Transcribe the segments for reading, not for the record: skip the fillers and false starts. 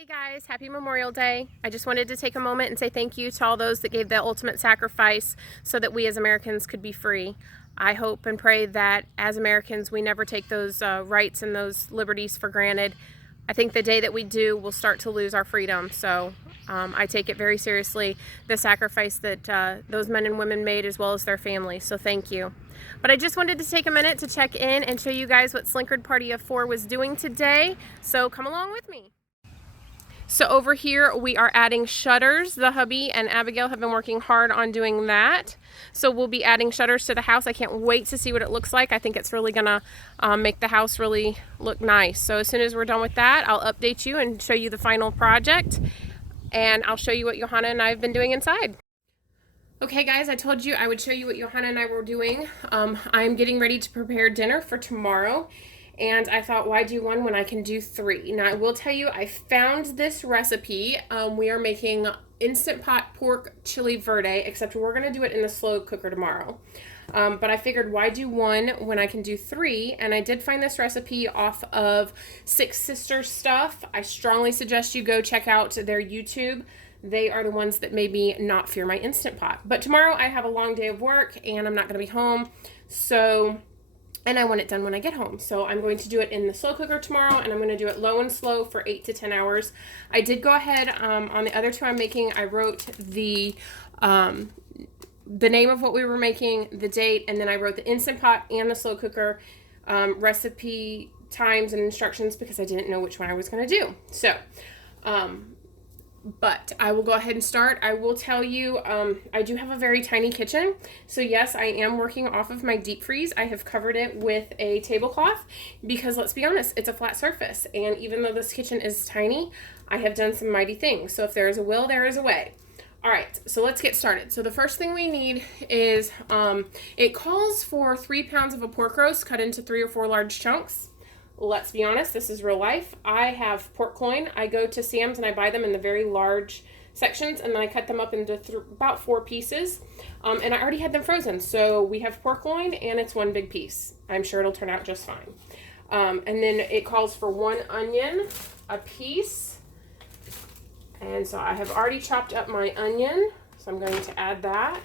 Hey guys, happy Memorial Day. I just wanted to take a moment and say thank you to all those that gave the ultimate sacrifice so that we as Americans could be free. I hope and pray that as Americans we never take those rights and those liberties for granted. I think the day that we do, we'll start to lose our freedom. So I take it very seriously, the sacrifice that those men and women made, as well as their families. So thank you. But I just wanted to take a minute to check in and show you guys what Slinkard Party of 4 was doing today. So come along with me. So over here we are adding shutters. The hubby and Abigail have been working hard on doing that. So we'll be adding shutters to the house. I can't wait to see what it looks like. I think it's really gonna make the house really look nice. So as soon as we're done with that, I'll update you and show you the final project. And I'll show you what Johanna and I have been doing inside. Okay guys, I told you I would show you what Johanna and I were doing. I'm getting ready to prepare dinner for tomorrow. And I thought, why do one when I can do 3? Now, I will tell you, I found this recipe. We are making Instant Pot Pork Chile Verde, except we're going to do it in the slow cooker tomorrow. But I figured, why do 1 when I can do 3? And I did find this recipe off of Six Sisters stuff. I strongly suggest you go check out their YouTube. They are the ones that made me not fear my Instant Pot. But tomorrow I have a long day of work and I'm not going to be home. And I want it done when I get home. So I'm going to do it in the slow cooker tomorrow, and I'm going to do it low and slow for 8 to 10 hours. I did go ahead, on the other 2 I'm making, I wrote the name of what we were making, the date, and then I wrote the Instant Pot and the slow cooker recipe times and instructions because I didn't know which one I was going to do. So, but I will go ahead and start. I will tell you, I do have a very tiny kitchen. So yes, I am working off of my deep freeze. I have covered it with a tablecloth because let's be honest, it's a flat surface. And even though this kitchen is tiny, I have done some mighty things. So if there is a will, there is a way. All right, so let's get started. So the first thing we need is, it calls for 3 pounds of a pork roast cut into 3 or 4 large chunks. Let's be honest, this is real life. I have pork loin. I go to Sam's and I buy them in the very large sections, and then I cut them up into about 4 pieces. And I already had them frozen. So we have pork loin and it's 1 big piece. I'm sure it'll turn out just fine. And then it calls for 1 onion a piece. And so I have already chopped up my onion. So I'm going to add that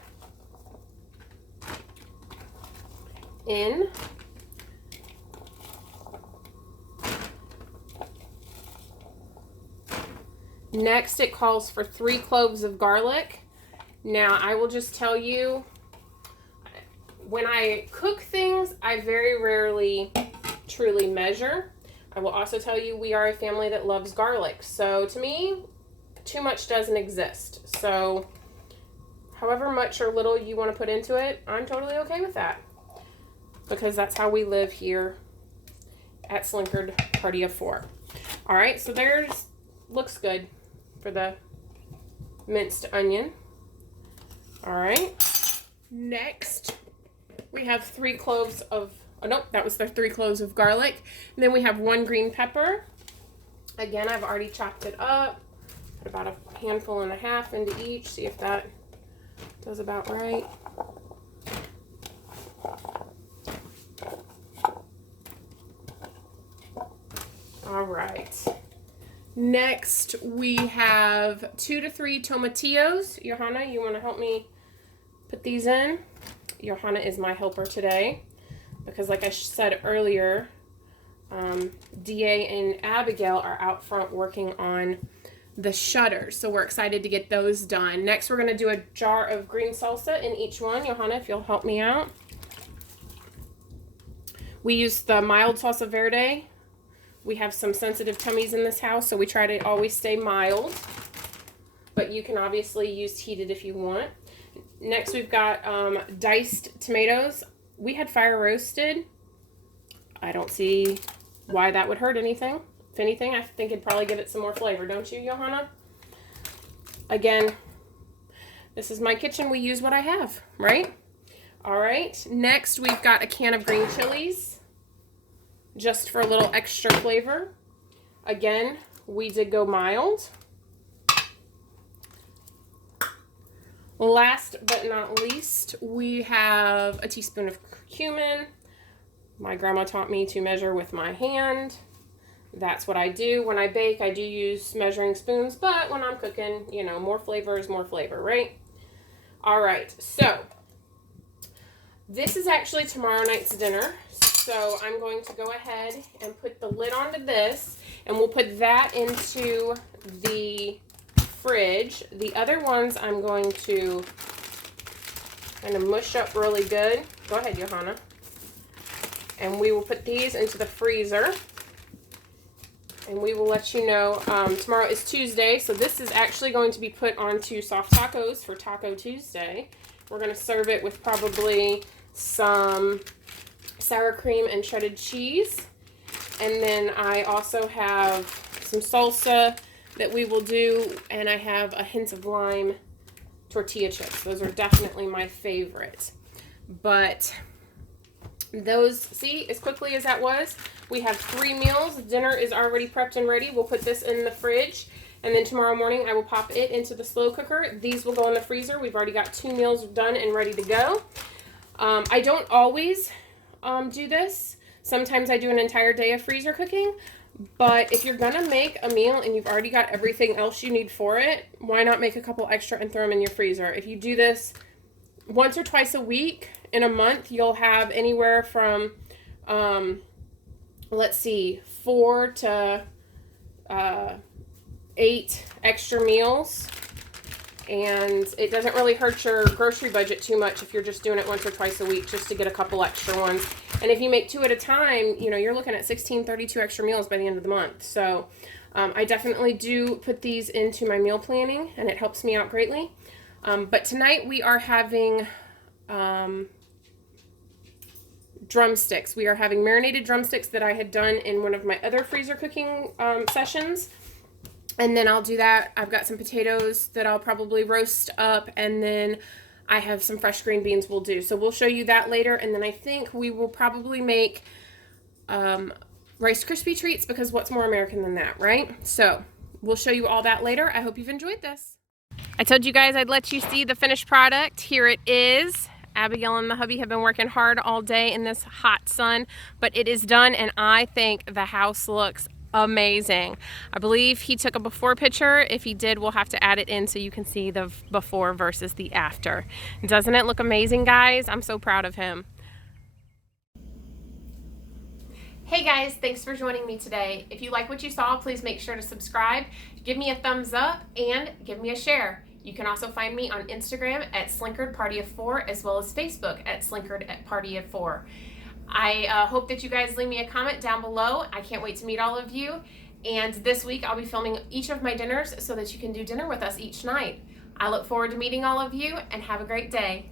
in. Next, it calls for 3 cloves of garlic. Now, I will just tell you, when I cook things, I very rarely truly measure. I will also tell you, we are a family that loves garlic. So, to me, too much doesn't exist. So, however much or little you want to put into it, I'm totally okay with that. Because that's how we live here at Slinkard Party of 4. All right, so looks good for the minced onion. All right. Next, we have 3 cloves of, oh nope, that was the 3 cloves of garlic. And then we have 1 green pepper. Again, I've already chopped it up. Put about a handful and a half into each. See if that does about right. All right. Next, we have 2 to 3 tomatillos. Johanna, you want to help me put these in? Johanna is my helper today because, like I said earlier, DA and Abigail are out front working on the shutters, so we're excited to get those done. Next, we're going to do a jar of green salsa in each one. Johanna, if you'll help me out. We use the mild salsa verde. We have some sensitive tummies in this house, so we try to always stay mild. But you can obviously use heated if you want. Next, we've got diced tomatoes. We had fire roasted. I don't see why that would hurt anything. If anything, I think it'd probably give it some more flavor, don't you, Johanna? Again, this is my kitchen. We use what I have, right? All right. Next, we've got a can of green chilies, just for a little extra flavor. Again, we did go mild. Last but not least, we have a teaspoon of cumin. My grandma taught me to measure with my hand. That's what I do. When I bake, I do use measuring spoons, but when I'm cooking, you know, more flavor is more flavor, right? All right, so this is actually tomorrow night's dinner. So I'm going to go ahead and put the lid onto this, and we'll put that into the fridge. The other ones I'm going to kind of mush up really good. Go ahead, Johanna. And we will put these into the freezer. And we will let you know, tomorrow is Tuesday, so this is actually going to be put onto soft tacos for Taco Tuesday. We're going to serve it with probably some sour cream and shredded cheese. And then I also have some salsa that we will do, and I have a hint of lime tortilla chips. Those are definitely my favorite. But those, see, as quickly as that was, we have 3 meals. Dinner is already prepped and ready. We'll put this in the fridge, and then tomorrow morning I will pop it into the slow cooker. These will go in the freezer. We've already got 2 meals done and ready to go. I don't always do this. Sometimes I do an entire day of freezer cooking, but if you're gonna make a meal and you've already got everything else you need for it, why not make a couple extra and throw them in your freezer? If you do this once or twice a week in a month, you'll have anywhere from, let's see, 4 to 8 extra meals. And it doesn't really hurt your grocery budget too much if you're just doing it once or twice a week just to get a couple extra ones. And if you make 2 at a time, you know, you're looking at 32 extra meals by the end of the month. So I definitely do put these into my meal planning, and it helps me out greatly. But tonight we are having drumsticks. We are having marinated drumsticks that I had done in one of my other freezer cooking sessions. And then I'll do that. I've got some potatoes that I'll probably roast up, and then I have some fresh green beans we'll do. So we'll show you that later, and then I think we will probably make Rice Krispie treats, because what's more American than that, right? So we'll show you all that later. I hope you've enjoyed this. I told you guys I'd let you see the finished product. Here it is. Abigail and the hubby have been working hard all day in this hot sun, but it is done, and I think the house looks amazing. I believe he took a before picture. If he did, we'll have to add it in so you can see the before versus the after. Doesn't it look amazing, guys? I'm so proud of him. Hey guys, thanks for joining me today. If you like what you saw, please make sure to subscribe, give me a thumbs up, and give me a share. You can also find me on Instagram at Slinkard Party of 4, as well as Facebook at Slinkard at Party of 4. I hope that you guys leave me a comment down below. I can't wait to meet all of you. And this week I'll be filming each of my dinners so that you can do dinner with us each night. I look forward to meeting all of you, and have a great day.